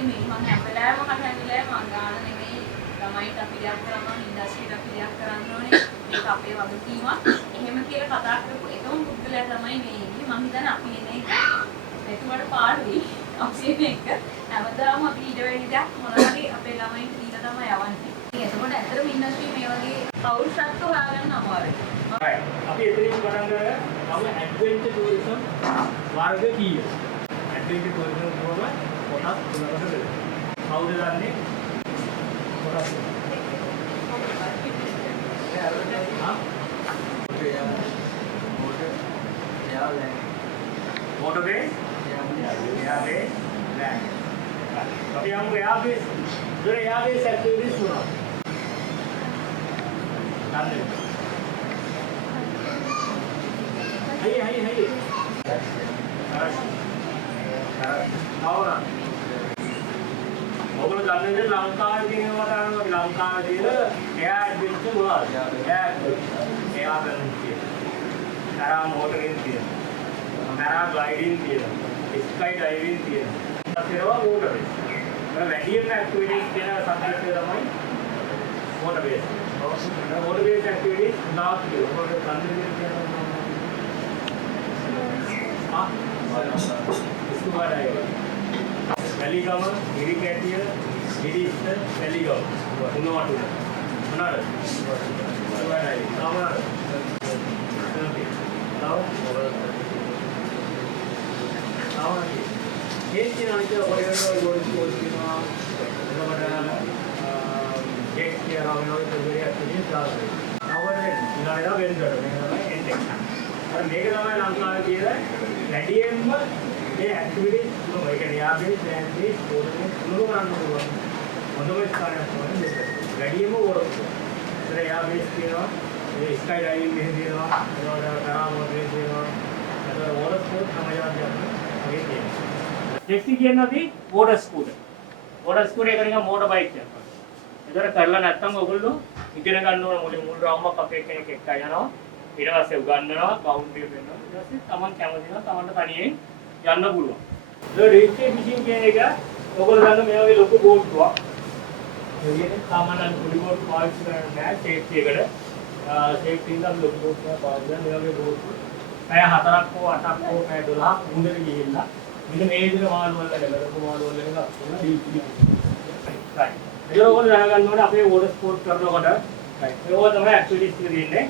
නෙමෙයි මම හැම වෙලාවෙම කටහඬිලා මම ගාන නෙමෙයි ළමයිට අපි දෙයක් කරනවා ඉන්ඩස්ට්‍රියට අපි දෙයක් කරන්න ඕනේ මේක අපේ වගකීමක් එහෙම කියලා කතා කරපු එකම පුද්ගලයා තමයි මේ ඉන්නේ මම හිතන්නේ අපි එන්නේ එතුමාට පාඩුයි අපි එන්නේ එක හැමදාම අපි ඊට වැඩි දෙයක් මොනවාරි අපේ ළමයින්ට දීලා තමයි යවන්නේ එතකොට ඇත්තටම ඉන්ඩස්ට්‍රි මේ වගේ පෞරුෂත්ව හොයාගන්න අමාරුයි අපි එතනින් පටන් ගන්න තව ඇඩ්වෙන්චර් ටූරිසම් වර්ග කීය ඇඩ්වෙන්චර් ටූරිසම් වල කොටස් තුනකට බෙදෙනවා කවුද දන්නේ කොටස් motorway airway land අපි යමු airways ඉතින් airways activities තුනක් දන්නේ Hey. Ahora. ඔයගොල්ලෝ දන්නේ ලංකාවේ තියෙන වටාන ලංකාවේ තියෙන එයා ඇඩ්වෙන්චර් මොනවද? එයා බැලන්ස්. කරා මොටරින් තියෙනවා. කරා ග්ලයිඩින් තියෙනවා. ස්කයි ඩයිවිං තියෙනවා. ඒවා මොටරේ. වැඩිම ඇක්ටිවිටීස් කියන සබ්ජෙක්ට් එක තමයි මොටරේ. මොටරේ ඇක්ටිවිටීස් නාස් කියනවා. ඔයගොල්ලෝ දන්නේ තියෙනවා. Scuba diving, valley cover, irrigator, irrigation, valley cover. Uno or two. Another. Scuba diving. Now. Yes, you know, it's a whatever you go to school, you know, get here, you know, it's a very active class. Now, you know, it's a very good මේක තමයි ලංකාවේ තියෙන වැඩියෙන්ම මේ activities තුන ඒ කියන්නේ යාබේස් ලෑන්ඩ්බේස් පොඩ්බේස් තුනම කරන්න පුළුවන් හොඳම ස්ථානයක් තමයි මේක වැඩියෙන්ම ඕරොත් ඒතර යාබේස් තියෙනවා ඒ ස්කයි ඩයිවිං මෙහෙ තියෙනවා ඒකට කරා මොටරේ තියෙනවා ඒතර වෝටර් ස්පෝර්ට් තමයි යන්නේ මේ තියෙනවා ටැක්සි කියන්නේ අපි වෝටර් ස්කූටර් එක නිකන් මෝටර් බයික් එකක් ඒතර කරලා නැත්තම් ඔයගොල්ලෝ ඉගෙන ගන්න ඕන මුල් රවුමක් අපේ කෙනෙක් එක්ක යනවා ඊට පස්සේ උගන්වනවා බවුන්ඩරි වෙනවා ඊට පස්සේ තමන් කැමති නම් තමන්ට තනියෙන් යන්න පුළුවන්. ඒ රීචේ ෆිෂින් කියන එක ඔයගොල්ලෝ දන්න මේ වගේ ලොකු බෝට්ටුවක්. ඒ කියන්නේ සාමාන්‍යයෙන් පොඩි බෝට් පාවිච්චි කරන්නේ නැහැ සේෆ්ටි එකට. සේෆ්ටි ඉඳන් ලොකු බෝට් එක පාවිච්චි කරන මේ වගේ බෝට්ටු. පැය 4ක් හෝ 8ක් හෝ පැය 12ක් මුහුදට ගිහිල්ලා මෙන්න මේ විදිහට මාළු වල ලොකු මාළු වල එකක් ඩීප්. right. ඒක ඔයගොල්ලෝ දැනගන්න ඕනේ අපේ වෝටර් ස්පෝර්ට් කරනකොට right. ඒක තමයි ඇක්ටිවිටීස් ටික තියෙන්නේ.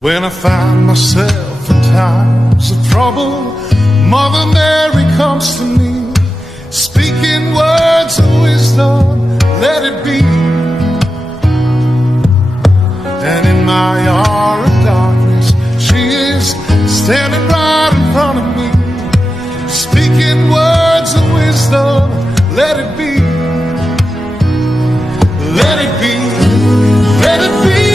When I find myself in times of trouble, Mother Mary comes to me, speaking words of wisdom, let it be. And in my hour of darkness, she is standing right in front of me, speaking words of wisdom, let it be. Let it be, let it be.